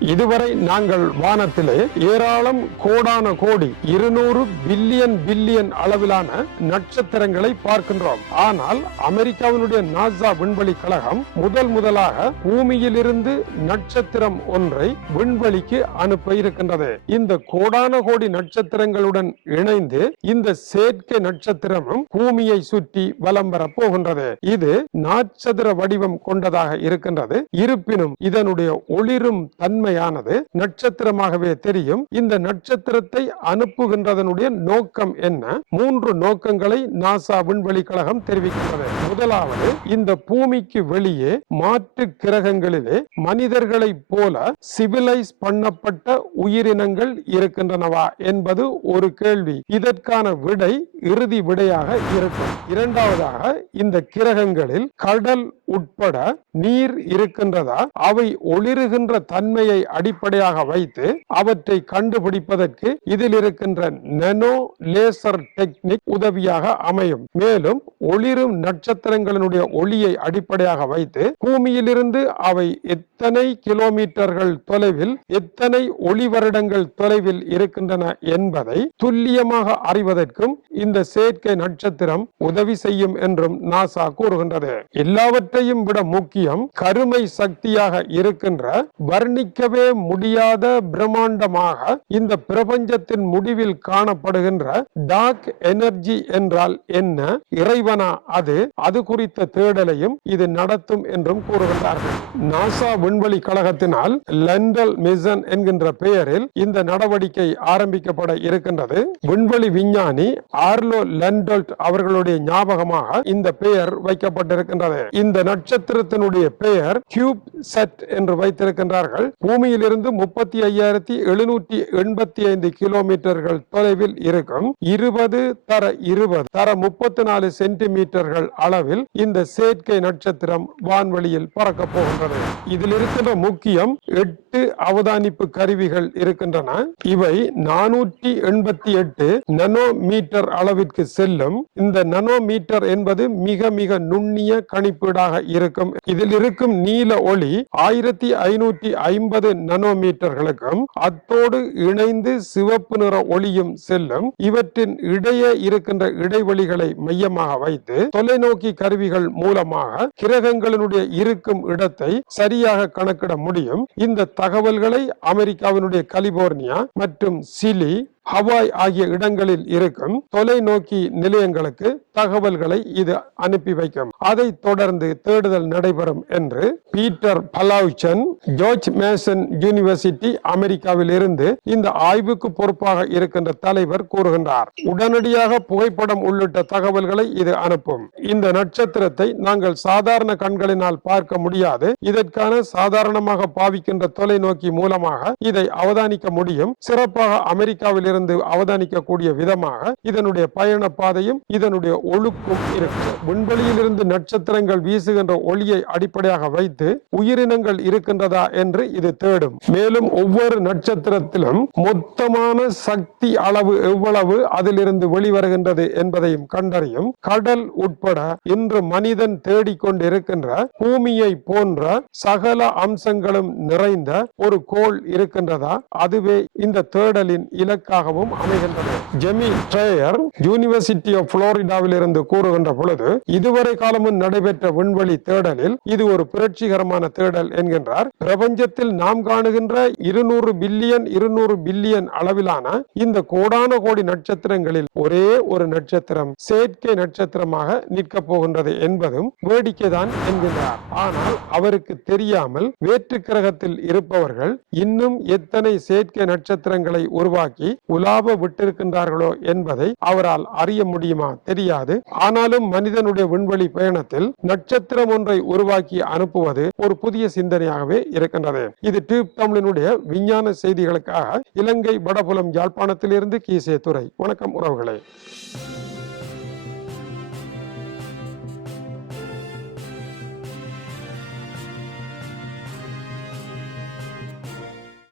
இதுவரை நாங்கள் வானத்திலே ஏராளம் கோடான கோடி இருநூறு பில்லியன் பில்லியன் அளவிலான நட்சத்திரங்களை பார்க்கின்றோம். ஆனால் அமெரிக்காவினுடைய நாசா விண்வெளி கழகம் முதல் முதலாக பூமியிலிருந்து நட்சத்திரம் ஒன்றை விண்வெளிக்கு அனுப்ப இருக்கின்றது. இந்த கோடான கோடி நட்சத்திரங்களுடன் இணைந்து இந்த செயற்கை நட்சத்திரமும் பூமியை சுற்றி வலம் வரப் போகின்றது. இது நாட்சதுர வடிவம் கொண்டதாக இருக்கின்றது. இருப்பினும் இதனுடைய ஒளிரும் தன்மை தன்மையானது நட்சத்திரமாகவே தெரியும். இந்த நட்சத்திரத்தை அனுப்புகின்றதனுடைய நோக்கம் என்ன? மூன்று நோக்கங்களை நாசா விண்வெளி கழகம் தெரிவிக்கிறது. முதலாவது இந்த பூமிக்கு வெளியே மாற்று கிரகங்களிலே மனிதர்களை போல சிவிலைஸ் பண்ணப்பட்ட உயிரினங்கள் இருக்கின்றனவா என்பது ஒரு கேள்வி. இதற்கான விடை இறுதி விடையாக இருக்கும். இரண்டாவதாக இந்த கிரகங்களில் கடல் உட்பட நீர் இருக்கின்றதா? அவை ஒளிருகின்ற தன்மையை தகவல்களை அடிப்படையாக வைத்து அவற்றை கண்டுபிடிப்பதற்கு இதில் இருக்கின்ற நெனோ லேசர் டெக்னிக் உதவியாக அமையும். மேலும் ஒளிரும் நட்சத்திரங்களினுடைய ஒளியை அடிப்படையாக வைத்து பூமியிலிருந்து அவை எத்தனை கிலோமீட்டர்கள் தொலைவில் எத்தனை ஒளி வருடங்கள் தொலைவில் இருக்கின்றன என்பதை துல்லியமாக அறிவதற்கும் இந்த செயற்கை நட்சத்திரம் உதவி செய்யும் என்றும் நாசா கூறுகின்றது. எல்லாவற்றையும் விட முக்கியம் கருமை சக்தியாக இருக்கின்ற வர்ணிக்க வர்ணிக்கவே முடியாத பிரம்மாண்டமாக இந்த பிரபஞ்சத்தின் முடிவில் காணப்படுகின்ற டார்க் எனர்ஜி என்றால் என்ன? இறைவனா? அது அது குறித்த தேடலையும் இது நடத்தும் என்றும் கூறுகின்றார்கள். நாசா விண்வெளி கழகத்தினால் லண்டல் மிஷன் என்கின்ற பெயரில் இந்த நடவடிக்கை ஆரம்பிக்கப்பட இருக்கின்றது. விண்வெளி விஞ்ஞானி ஆர்லோ லண்டோல்ட் அவர்களுடைய ஞாபகமாக இந்த பெயர் வைக்கப்பட்டிருக்கின்றது. இந்த நட்சத்திரத்தினுடைய பெயர் கியூப் செட் என்று வைத்திருக்கின்றார்கள். பூமியிலிருந்து முப்பத்தி ஐயாயிரத்தி எழுநூற்றி எண்பத்தி ஐந்து கிலோமீட்டர்கள் தொலைவில் இருக்கும். இருபது தர இருபது தர முப்பத்தி நாலு சென்டிமீட்டர்கள் அளவில் இந்த செயற்கை நட்சத்திரம் வான்வெளியில் பறக்க போகின்றது. இதில் இருக்கின்ற முக்கியம் எட்டு அவதானிப்பு கருவிகள் இருக்கின்றன. இவை நானூற்றி எண்பத்தி எட்டு நனோ மீட்டர் அளவிற்கு செல்லும். இந்த நனோ மீட்டர் என்பது மிக மிக நுண்ணிய கணிப்பீடாக இருக்கும். இதில் இருக்கும் நீல ஒளி ஆயிரத்தி ஐநூற்றி ஐம்பது நனோமீட்டர்களுக்கும் அத்தோடு இணைந்து சிவப்பு நிற ஒளியும் செல்லும். இவற்றின் இடையே இருக்கின்ற இடைவெளிகளை மையமாக வைத்து தொலைநோக்கி கருவிகள் மூலமாக கிரகங்களினுடைய இருக்கும் இடத்தை சரியாக கணக்கிட முடியும். இந்த தகவல்களை அமெரிக்காவினுடைய கலிபோர்னியா மற்றும் சிலி ஹவாய் ஆகிய இடங்களில் இருக்கும் தொலைநோக்கி நிலையங்களுக்கு தகவல்களை இது அனுப்பி வைக்கும். அதை தொடர்ந்து தேடுதல் நடைபெறும் என்று Peter Palawson George Mason university அமெரிக்காவில் இருந்து இந்த ஆய்வுக்கு பொறுப்பாக இருக்கின்ற தலைவர் கூறுகின்றார். உடனடியாக புகைப்படம் உள்ளிட்ட தகவல்களை இது அனுப்பும். இந்த நட்சத்திரத்தை நாங்கள் சாதாரண கண்களினால் பார்க்க முடியாது. இதற்கான சாதாரணமாக பாவிக்கின்ற தொலைநோக்கி மூலமாக இதை அவதானிக்க முடியும். சிறப்பாக அமெரிக்காவில் இருந்து அவதானிக்கக்கூடிய விதமாக இதனுடைய பயண பாதையும் இதனுடைய ஒழுக்கும் இருக்கு. விண்வெளியிலிருந்து நட்சத்திரங்கள் வீசுகின்ற ஒளியை அடிப்படையாக வைத்து உயிரினங்கள் இருக்கின்றதா என்று இது தேடும். மேலும் ஒவ்வொரு நட்சத்திரத்திலும் மொத்தமான சக்தி அளவு எவ்வளவு அதிலிருந்து வெளிவருகின்றது என்பதையும் கண்டறியும். கடல் உட்பட இன்று மனிதன் தேடிக்கொண்டிருக்கின்ற பூமியை போன்ற சகல அம்சங்களும் நிறைந்த ஒரு கோள் இருக்கின்றதா? அதுவே இந்த தேடலின் இலக்காகவும் அமைகின்றன ஜெமி ட்ரேயர் யூனிவர்சிட்டி ஆஃப் புளோரிடாவில் இருந்து கூறுகின்ற பொழுது இதுவரை காலமும் நடைபெற்ற விண்வெளி தேடலில் இது ஒரு புரட்சிகரமான தேடல் என்கின்றார். பிரபஞ்சத்தில் நாம் காணுகின்ற இருநூறு பில்லியன் இருநூறு பில்லியன் அளவிலான இந்த கோடான கோடி நட்சத்திரங்களில் ஒரே ஒரு நட்சத்திரம் செயற்கை நட்சத்திரமாக நிற்கப் போகின்றது என்பதும் வேடிக்கைதான் என்கின்றார். ஆனால் அவருக்கு தெரியாமல் வேற்று கிரகத்தில் இருப்பவர்கள் இன்னும் எத்தனை செயற்கை நட்சத்திரங்களை உருவாக்கி உலாவ விட்டிருக்கின்றார்களோ என்பதை அவரால் அறிய முடியுமா? தெரியாது. ஆனாலும் மனிதனுடைய விண்வெளி பயணத்தில் நட்சத்திரம் ஒன்றை உருவாக்கி அனுப்புவது ஒரு புதிய சிந்தனையாகவே இருக்கின்றது. இது டியூப் தமிழினுடைய விஞ்ஞான செய்திகளுக்காக இலங்கை வடபுலம் யாழ்ப்பாணத்திலிருந்து கீசே துறை வணக்கம் உறவுகளே.